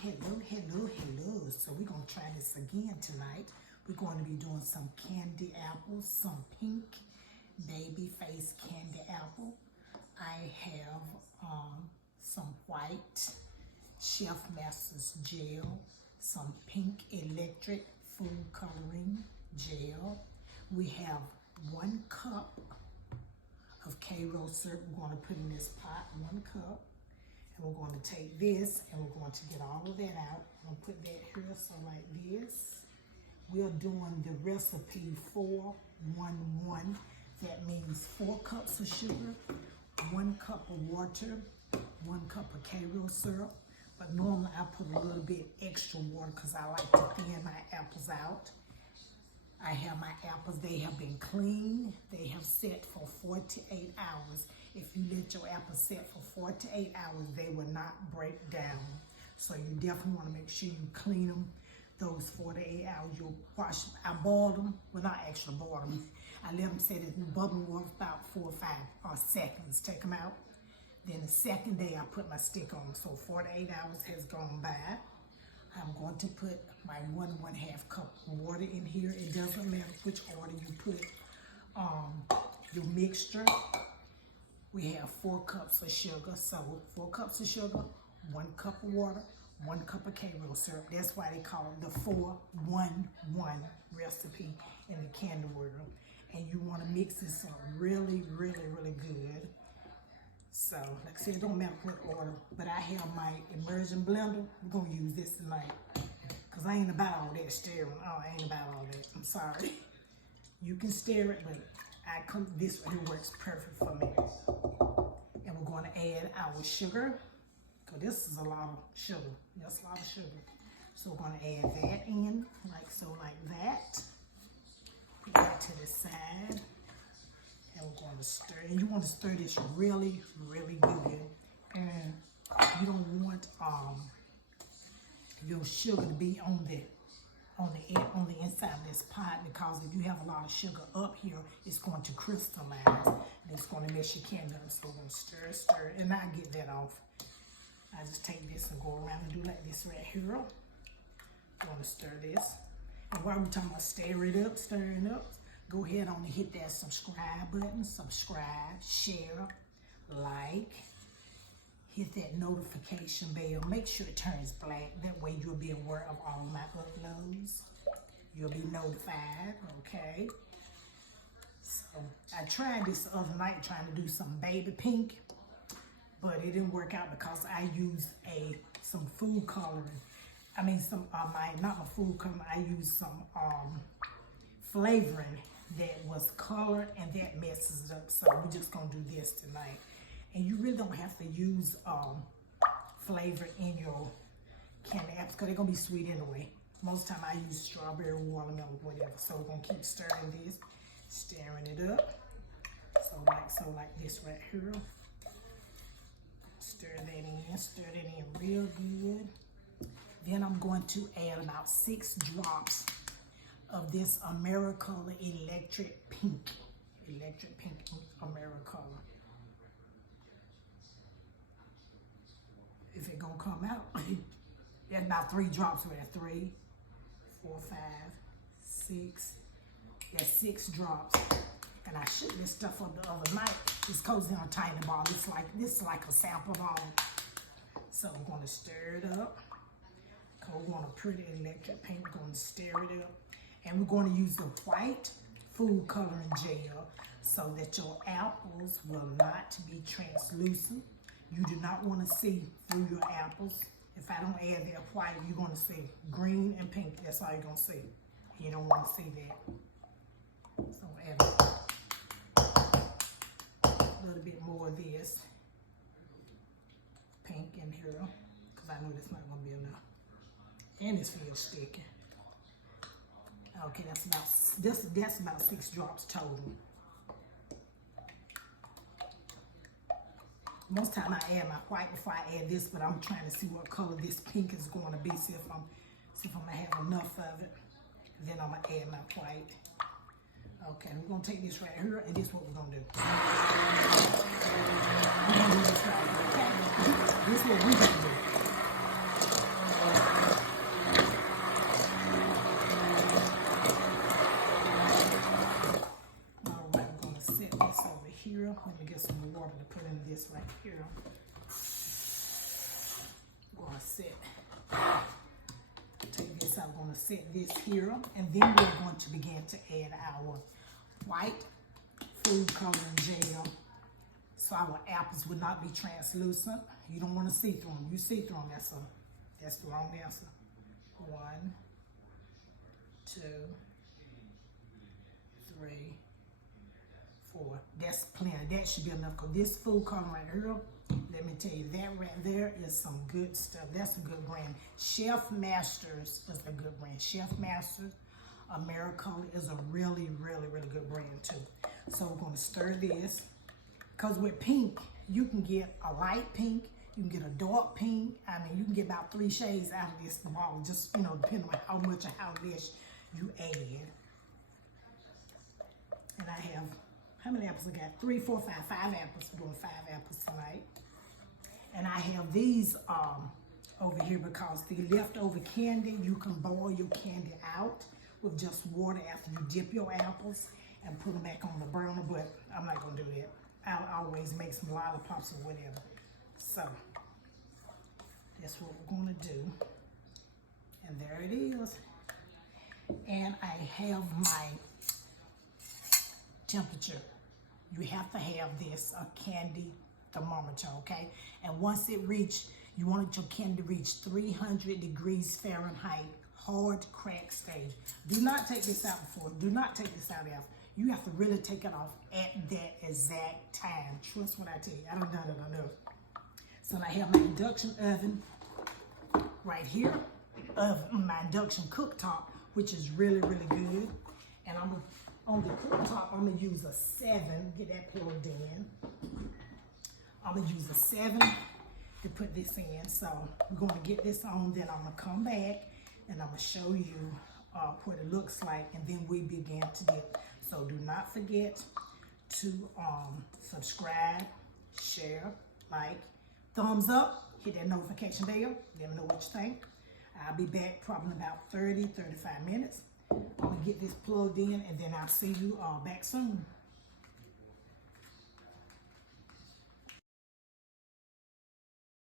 Hello. So we're going to try this again tonight. We're going to be doing some candy apples, some pink baby face candy apple. I have some white Chef Masters gel, some pink electric food coloring gel. We have 1 cup of Karo syrup we're going to put in this pot, 1 cup. And we're going to take this and we're going to get all of that out. I'm going to put that here, so like this. We're doing the recipe 4-1-1. That means 4 cups of sugar, 1 cup of water, 1 cup of Karo syrup. But normally I put a little bit extra water because I like to thin my apples out. I have my apples, they have been cleaned. They have set for 48 hours. If you let your apples set for 48 hours, they will not break down. So you definitely want to make sure you clean them those 48 hours. You'll wash, I boiled them, well not actually boiled them. I let them set in bubbling water for about 4 or 5 seconds. Take them out. Then the second day I put my stick on them. So 48 hours has gone by. I'm going to put my 1 1/2 cup of water in here. It doesn't matter which order you put your mixture. We have 4 cups of sugar. So 4 cups of sugar, 1 cup of water, 1 cup of Karo syrup. That's why they call it the 4-1-1 recipe in the candy world. And you want to mix this up really good. So, like I said, it don't matter what order, but I have my immersion blender. We're gonna use this tonight. Cause I ain't about all that stirring. Oh, I ain't about all that, I'm sorry. You can stir it, but this one works perfect for me. And we're gonna add our sugar. Cause this is a lot of sugar, that's a lot of sugar. So we're gonna add that in, like so, like that. Put that to the side. And we're going to stir. And you want to stir this really good. And you don't want your sugar to be on the inside of this pot, because if you have a lot of sugar up here, it's going to crystallize and it's going to mess your candy up. So we're going to stir, and I get that off. I just take this and go around and do like this right here. I'm going to stir this. And while we're talking about stirring up, go ahead on and hit that subscribe button. Subscribe, share, like. Hit that notification bell. Make sure it turns black. That way you'll be aware of all of my uploads. You'll be notified, okay? So I tried this the other night trying to do some baby pink, but it didn't work out because I used some food coloring. I mean, not my food coloring. I used some flavoring that was colored, and that messes it up. So we're just gonna do this tonight. And you really don't have to use flavor in your candy apples because they're gonna be sweet anyway. Most of the time I use strawberry, watermelon, whatever. So we're gonna keep stirring it up. So like this right here. Stir that in real good. Then I'm going to add about 6 drops of this AmeriColor Electric Pink AmeriColor. If it gonna come out, that's about 3 drops right there. 3, 4, 5, 6. That's 6 drops. And I shook this stuff up the other night. It's cozy on a tiny ball. This is like a sample ball. So I'm gonna stir it up. We want a pretty electric pink. We're going to stir it up. And we're going to use the white food coloring gel so that your apples will not be translucent. You do not want to see through your apples. If I don't add that white, you're going to see green and pink. That's all you're going to see. You don't want to see that. So add a little bit more of this pink in here, because I know this not going to be enough. And it feels sticky. Okay, that's about 6 drops total. Most time I add my white before I add this, but I'm trying to see what color this pink is going to be. See if I'm gonna have enough of it. Then I'm gonna add my white. Okay, we're gonna take this right here, and this is what we're gonna do. We're gonna do this right here, okay? This is what we're gonna do. here. I'm gonna set, take this, I'm gonna set this here, and then we're going to begin to add our white food coloring gel, so our apples would not be translucent. You don't want to see through them. You see through them, that's the wrong answer. 1, 2, 3, 4. That's plenty. That should be enough, because this food coloring right here, let me tell you, that right there is some good stuff. That's a good brand. Chef Masters is a good brand. Chef Masters Americolor is a really, really, really good brand too. So we're going to stir this, because with pink, you can get a light pink, you can get a dark pink. I mean, you can get about 3 shades out of this bottle, just, you know, depending on how much or how less you add. And I have, how many apples I got? 3, 4, 5 apples. I'm doing 5 apples tonight. And I have these over here, because the leftover candy, you can boil your candy out with just water after you dip your apples and put them back on the burner, but I'm not gonna do that. I'll always make some lollipops or whatever. So that's what we're gonna do. And there it is. And I have my temperature. You have to have this, a candy thermometer, okay? And once it reach, you want your candy to reach 300 degrees Fahrenheit, hard crack stage. Do not take this out before. Do not take this out after. You have to really take it off at that exact time. Trust what I tell you. I done done it enough. So I have my induction oven right here, my induction cooktop, which is really, really good. And I'm on the cooktop, I'm gonna use a 7. Get that plugged in. I'm gonna use a 7 to put this in. So we're gonna get this on, then I'm gonna come back and I'm gonna show you what it looks like, and then we begin to dip. So do not forget to subscribe, share, like, thumbs up, hit that notification bell, let me know what you think. I'll be back probably in about 30, 35 minutes. I'm gonna get this plugged in, and then I'll see you back soon.